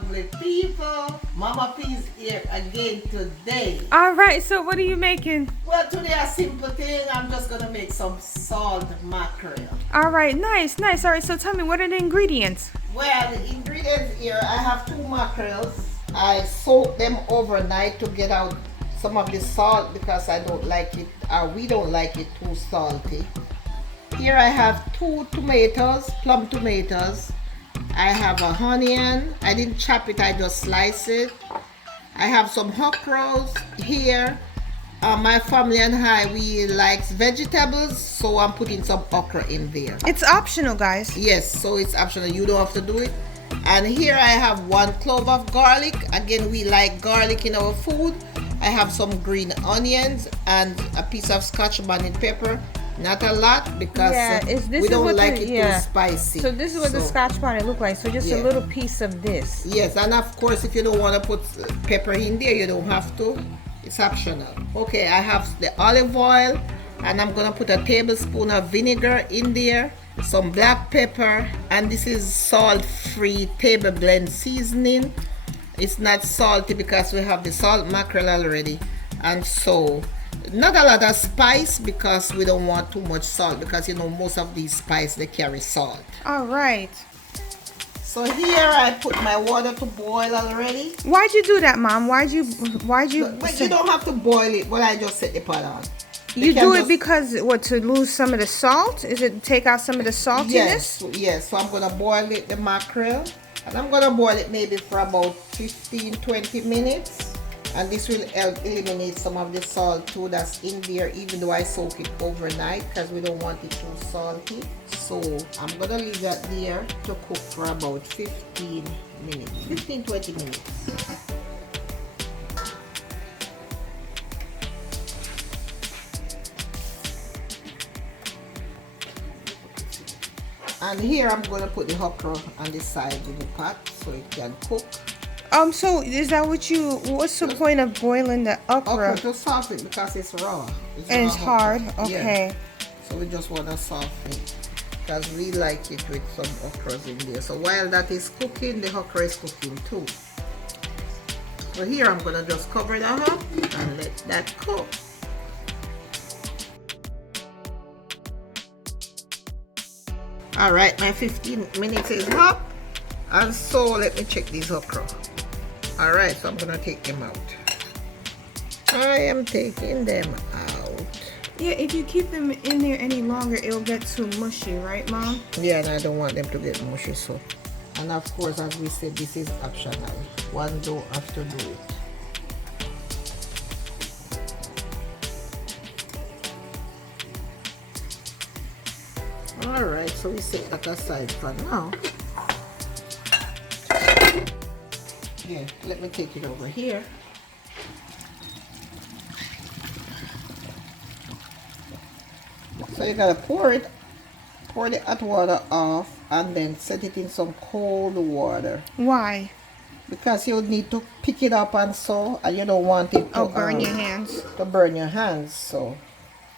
lovely people. Mama P is here again today. All right, so what are you making? Well, today a simple thing. I'm just gonna make some salt mackerel. All right, nice. All right, so tell me, what are the ingredients? Well, the ingredients here, I have 2 mackerels. I soak them overnight to get out some of the salt because I don't like it, or we don't like it too salty. Here I have 2 tomatoes, plum tomatoes. I have a onion. I didn't chop it, I just slice it. I have some okras here. My family and I, we like vegetables, so I'm putting some okra in there. It's optional, guys. Yes, so it's optional. You don't have to do it. And here I have 1 clove of garlic. Again, we like garlic in our food. I have some green onions and a piece of scotch bonnet pepper. Not a lot because we don't like it too spicy. So this is what the scotch bonnet look like. So just a little piece of this. Yes, and of course if you don't want to put pepper in there, you don't have to. It's optional. Okay, I have the olive oil and I'm gonna put a tablespoon of vinegar in there, some black pepper, and this is salt-free table blend seasoning. It's not salty because we have the salt mackerel already, and so not a lot of spice because we don't want too much salt because you know most of these spices they carry salt. All right. So here I put my water to boil already. Why'd you do that, Mom? Why'd you? But you don't have to boil it. Well, I just set the pot on. You do it because what, to lose some of the salt? Is it take out some of the saltiness? Yes. So I'm gonna boil it, the mackerel, and I'm gonna boil it maybe for about 15-20 minutes. And this will help eliminate some of the salt too that's in there, even though I soak it overnight because we don't want it too salty. So I'm gonna leave that there to cook for about 15 minutes, 15-20 minutes. And here I'm gonna put the okra on the side of the pot so it can cook. So is that what's the point of boiling the okra? Okra to soften it because it's raw. It's hard, okay. Yeah. So we just want to soften it because we like it with some okras in there. So while that is cooking, the okra is cooking too. So here I'm going to just cover that up and let that cook. Alright, my 15 minutes is up. And so let me check these okra. Alright, so I'm gonna take them out. I am taking them out. Yeah, if you keep them in there any longer, it'll get too mushy, right, Mom? Yeah, and I don't want them to get mushy, so. And of course, as we said, this is optional. One don't have to do it. Alright, so we set that aside for now. Yeah, let me take it over here. So you gotta pour the hot water off and then set it in some cold water. Why? Because you need to pick it up and so, and you don't want it to burn your hands. To burn your hands. So,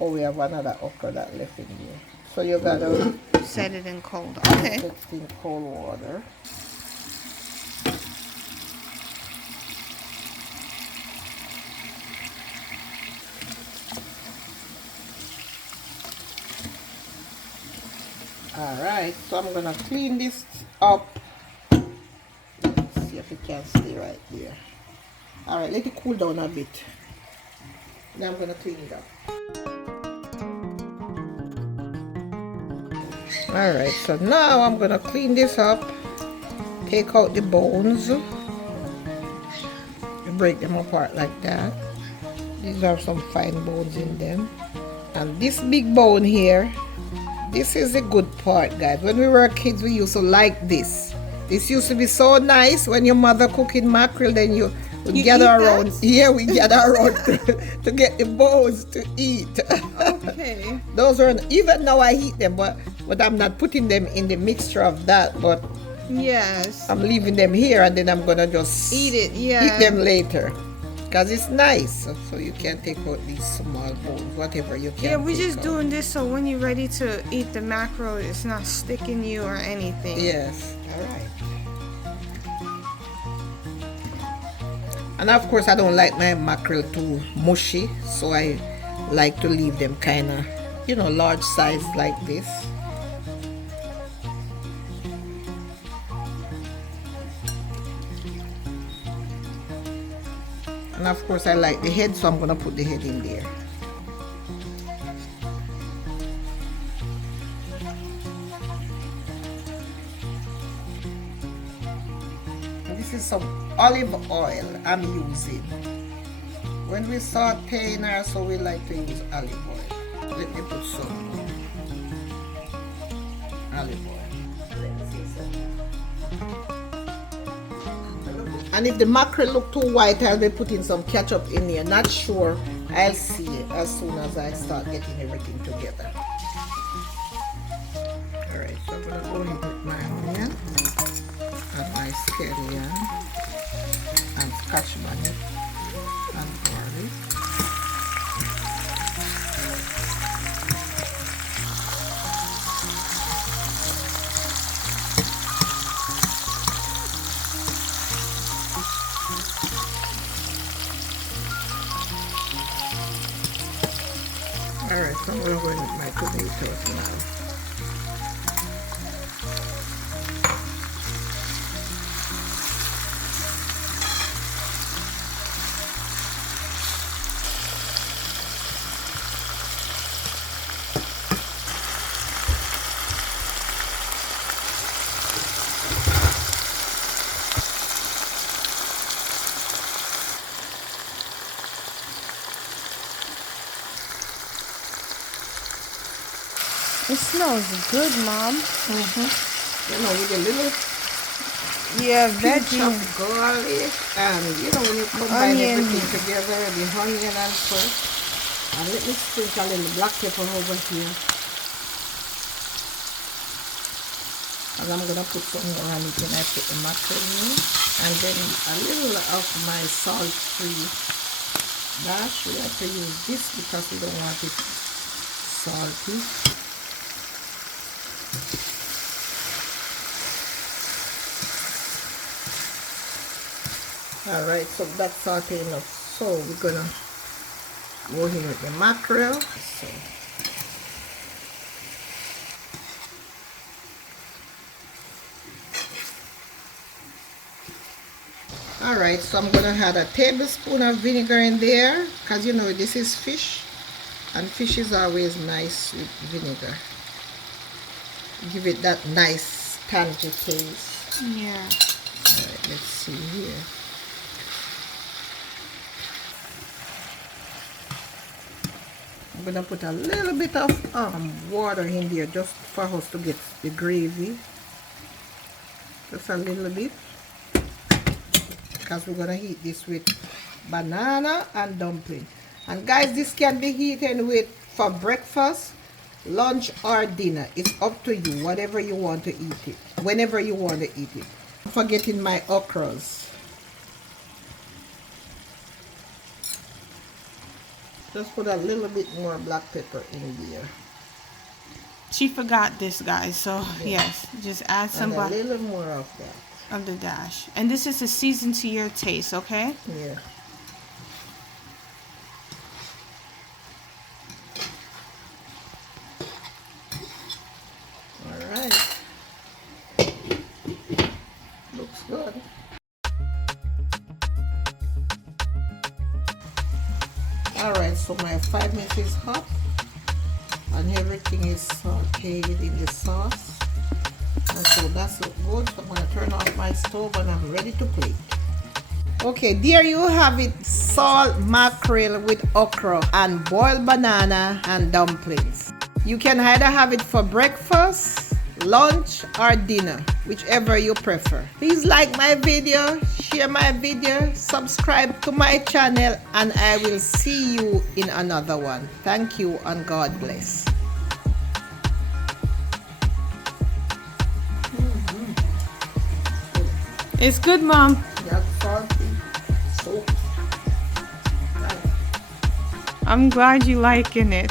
we have another okra that left in here. So you gotta set it in cold. Okay. Set it in cold water. Alright, so I'm gonna clean this up. Let's see if it can stay right there. Alright, let it cool down a bit. Now I'm gonna clean it up. Alright, so now I'm gonna clean this up. Take out the bones. Break them apart like that. These are some fine bones in them. And this big bone here, this is the good part, guys. When we were kids, we used to like this. This used to be so nice when your mother cooking mackerel, then you gather around. That? Yeah, we gather around to get the bones to eat. Okay. Those are, even now I eat them, but I'm not putting them in the mixture of that, but yes, I'm leaving them here and then I'm gonna just eat it. Yeah. Eat them later. Because it's nice, so you can take out these small bones, whatever you can. Yeah, we're just out. doing this so when you're ready to eat the mackerel, it's not sticking you or anything. Yes, all right. And of course, I don't like my mackerel too mushy, so I like to leave them kind of, you know, large size like this. And of course, I like the head, so I'm gonna put the head in there. This is some olive oil I'm using. When we saute in our, so we like to use olive oil. Let me put some olive oil. And if the mackerel look too white, I'll be putting some ketchup in there. Not sure. I'll see it as soon as I start getting everything together. Alright, so I'm gonna go in with my onion and my scallion and scotch bonnet and garlic. Alright, so I'm going to go in with my tomatoes now. It smells good, Mom. You know, with a little Yeah, pinch veggie. of garlic and, you know, when you combine Onion. everything together, the onion and stuff. And let me sprinkle a little black pepper over here. And I'm going to put some more on it when I put the mackerel in. And then a little of my salt-free dash. We have to use this because we don't want it salty. Alright, so that's salty enough. So we're gonna go in with the mackerel. So alright, so I'm gonna add a tablespoon of vinegar in there because you know this is fish and fish is always nice with vinegar. Give it that nice tangy taste. Yeah. Alright, let's see here. I'm gonna put a little bit of water in there just for us to get the gravy. Just a little bit. Because we're gonna eat this with banana and dumpling. And guys, this can be eaten with for breakfast, lunch or dinner. It's up to you, whatever you want to eat it, whenever you want to eat it. I'm forgetting my okras. Just put a little bit more black pepper in there. She forgot this, guys. So yes, just add some And a little more of that. of the dash. And this is a season to your taste, okay? Yeah. Alright. Looks good. Alright, so my 5 minutes is hot and everything is sauteed in the sauce. And so that's look good. So I'm going to turn off my stove and I'm ready to plate. Okay, there you have it. Salt mackerel with okra and boiled banana and dumplings. You can either have it for breakfast, lunch or dinner, whichever you prefer. Please like my video, share my video, subscribe to my channel, and I will see you in another one. Thank you and God bless. It's good, Mom. That's salty. So I'm glad you liking it.